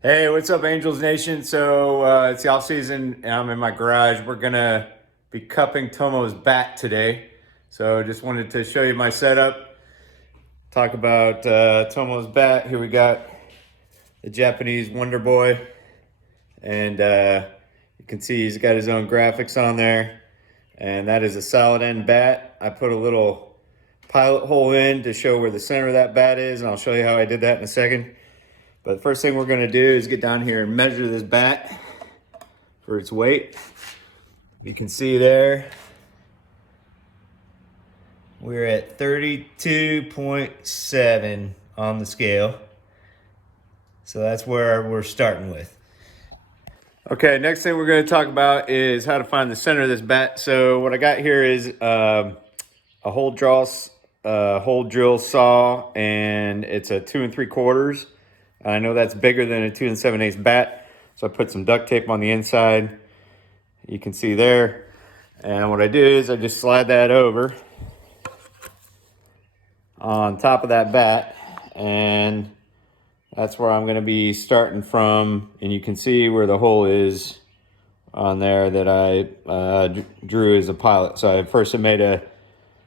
Hey, what's up, Angels Nation? So it's the off season, and I'm in my garage. We're gonna be cupping Tomo's bat today. So just wanted to show you my setup. Talk about Tomo's bat. Here we got the Japanese Wonder Boy, and you can see he's got his own graphics on there. And that is a solid end bat. I put a little pilot hole in to show where the center of that bat is, and I'll show you how I did that in a second. But the first thing we're gonna do is get down here and measure this bat for its weight. You can see there, we're at 32.7 on the scale. So that's where we're starting with. Okay, next thing we're gonna talk about is how to find the center of this bat. So what I got here is a hole drill saw, and it's a 2 3/4. I know that's bigger than a 2 7/8 bat, so I put some duct tape on the inside. You can see there. And what I do is I just slide that over on top of that bat, and that's where I'm going to be starting from. And you can see where the hole is on there that I drew as a pilot. So I first made a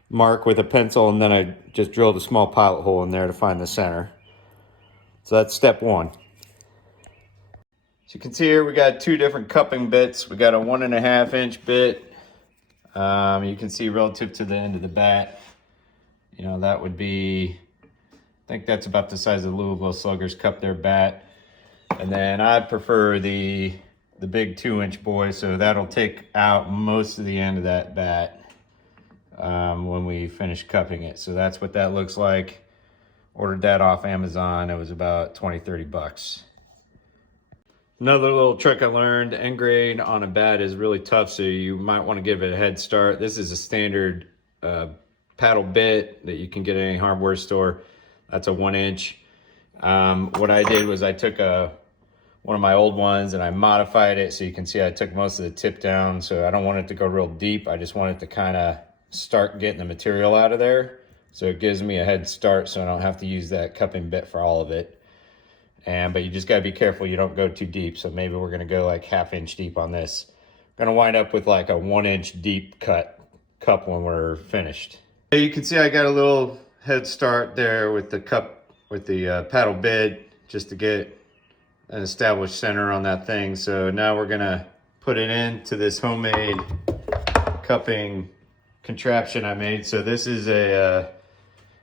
mark with a pencil, and then I just drilled a small pilot hole in there to find the center. So that's step one. So you can see here we got two different cupping bits. We got a 1.5 inch bit. You can see relative to the end of the bat, you know, that would be, I think that's about the size of Louisville Sluggers cup their bat. And then I prefer the big 2-inch boy, so that'll take out most of the end of that bat when we finish cupping it. So that's what that looks like. Ordered that off Amazon. It was about 20-30 bucks. Another little trick I learned, end grain on a bat is really tough, so you might want to give it a head start. This is a standard paddle bit that you can get at any hardware store. That's a 1 inch. What I did was I took one of my old ones and I modified it, so you can see I took most of the tip down, so I don't want it to go real deep. I just want it to kind of start getting the material out of there, so it gives me a head start so I don't have to use that cupping bit for all of it. But you just gotta be careful you don't go too deep. So maybe we're gonna go like 1/2 inch deep on this. I'm gonna wind up with like a 1 inch deep cup when we're finished. You can see I got a little head start there with the cup, with the paddle bit, just to get an established center on that thing. So now we're gonna put it into this homemade cupping contraption I made. So this is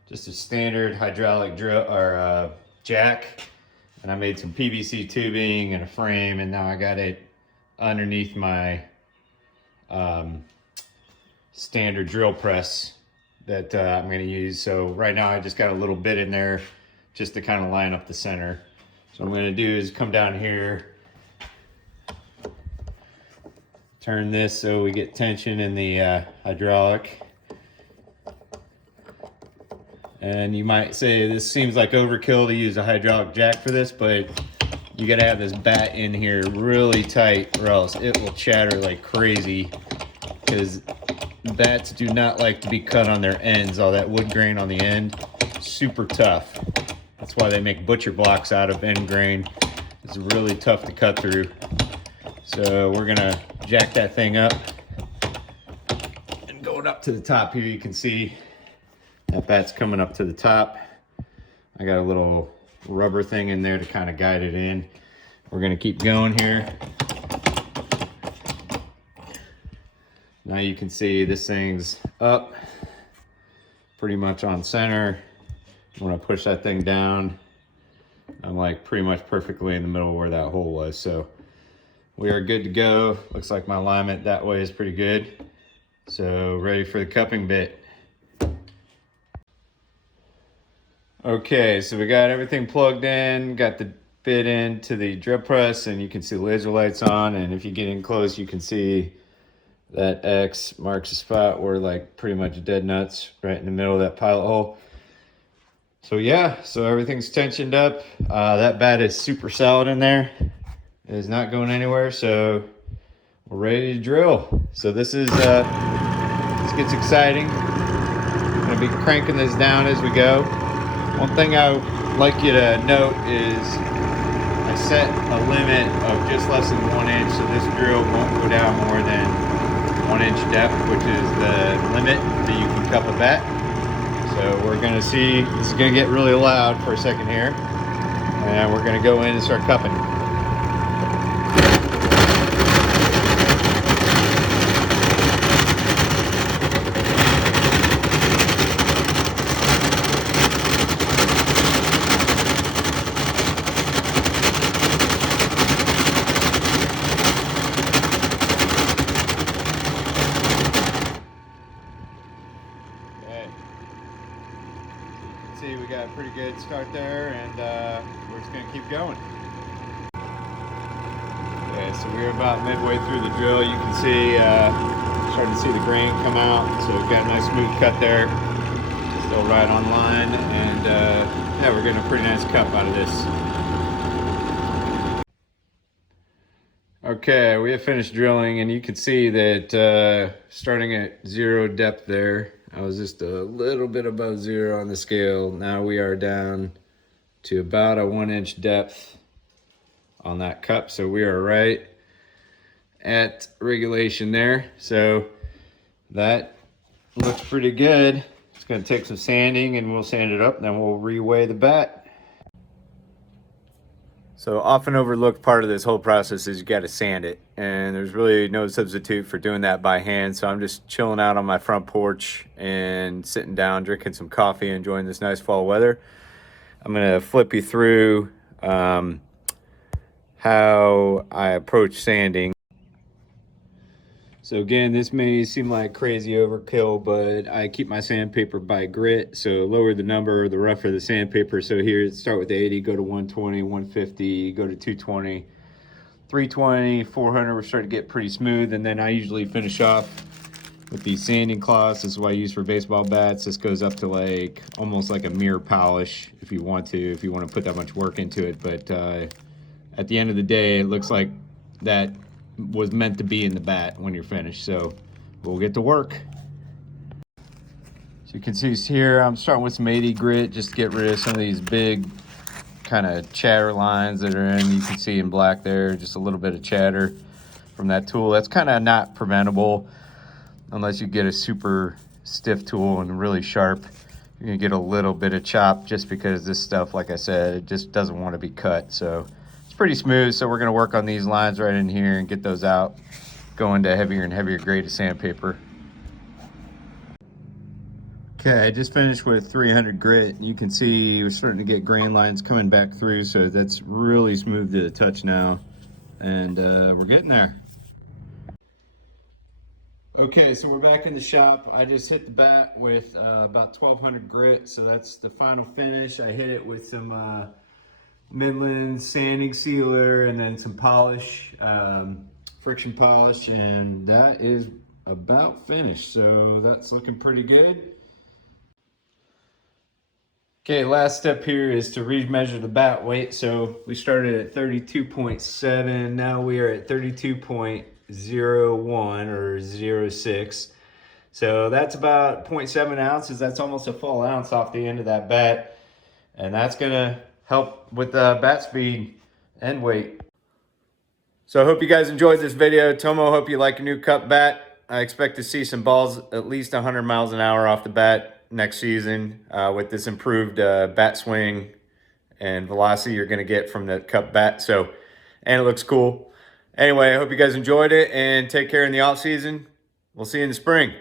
just a standard hydraulic drill or jack. And I made some PVC tubing and a frame, and now I got it underneath my standard drill press that I'm going to use. So right now I just got a little bit in there just to kind of line up the center. So what I'm going to do is come down here, turn this so we get tension in the hydraulic. And you might say this seems like overkill to use a hydraulic jack for this, but you gotta have this bat in here really tight or else it will chatter like crazy, because bats do not like to be cut on their ends. All that wood grain on the end, super tough. That's why they make butcher blocks out of end grain. It's really tough to cut through. So we're gonna jack that thing up, and going up to the top here, you can see that bat's coming up to the top. I got a little rubber thing in there to kind of guide it in. We're gonna keep going here. Now you can see this thing's up, pretty much on center. When I push that thing down, I'm like pretty much perfectly in the middle where that hole was. So we are good to go. Looks like my alignment that way is pretty good. So ready for the cupping bit. Okay, so we got everything plugged in, got the bit into the drill press, and you can see the laser lights on. And if you get in close, you can see that X marks the spot where like pretty much dead nuts right in the middle of that pilot hole. So yeah, so everything's tensioned up. That bat is super solid in there. It is not going anywhere, so we're ready to drill. So this gets exciting. I'm gonna be cranking this down as we go. One thing I would like you to note is I set a limit of just less than 1 inch, so this drill won't go down more than 1 inch depth, which is the limit that you can cup a bat. So we're gonna see, this is gonna get really loud for a second here, and we're gonna go in and start cupping. See, we got a pretty good start there, and we're just gonna keep going. Okay, so we're about midway through the drill. You can see, starting to see the grain come out. So we've got a nice smooth cut there. Still right on line, and yeah, we're getting a pretty nice cup out of this. Okay, we have finished drilling, and you can see that starting at 0 depth there, I was just a little bit above 0 on the scale. Now we are down to about a 1 inch depth on that cup. So we are right at regulation there. So that looks pretty good. It's gonna take some sanding, and we'll sand it up, and then we'll reweigh the bat. So often overlooked part of this whole process is you got to sand it, and there's really no substitute for doing that by hand. So I'm just chilling out on my front porch and sitting down, drinking some coffee, enjoying this nice fall weather. I'm gonna flip you through how I approach sanding. So again, this may seem like crazy overkill, but I keep my sandpaper by grit. So lower the number, the rougher the sandpaper. So here, start with 80, go to 120, 150, go to 220, 320, 400. We're starting to get pretty smooth. And then I usually finish off with these sanding cloths. This is what I use for baseball bats. This goes up to like almost like a mirror polish if you want to put that much work into it. But at the end of the day, it looks like that was meant to be in the bat when you're finished. So we'll get to work. So you can see here, I'm starting with some 80 grit just to get rid of some of these big kind of chatter lines that are in. You can see in black there, just a little bit of chatter from that tool. That's kind of not preventable unless you get a super stiff tool and really sharp. You're gonna get a little bit of chop just because this stuff, like I said, it just doesn't want to be cut. So pretty smooth. So we're going to work on these lines right in here and get those out, go into heavier and heavier grade of sandpaper. Okay, I just finished with 300 grit. You can see we're starting to get grain lines coming back through, so that's really smooth to the touch now, and we're getting there. Okay, so we're back in the shop. I just hit the bat with about 1200 grit, so that's the final finish. I hit it with some Midland sanding sealer and then some polish, friction polish, and that is about finished. So that's looking pretty good. Okay, last step here is to remeasure the bat weight. So we started at 32.7, now we are at 32.01 or 06. So that's about 0.7 ounces. That's almost a full ounce off the end of that bat, and that's gonna help with bat speed and weight. So I hope you guys enjoyed this video. Tomo, hope you like your new cup bat. I expect to see some balls at least 100 miles an hour off the bat next season with this improved bat swing and velocity you're gonna get from the cup bat. So, and it looks cool. Anyway, I hope you guys enjoyed it, and take care in the off season. We'll see you in the spring.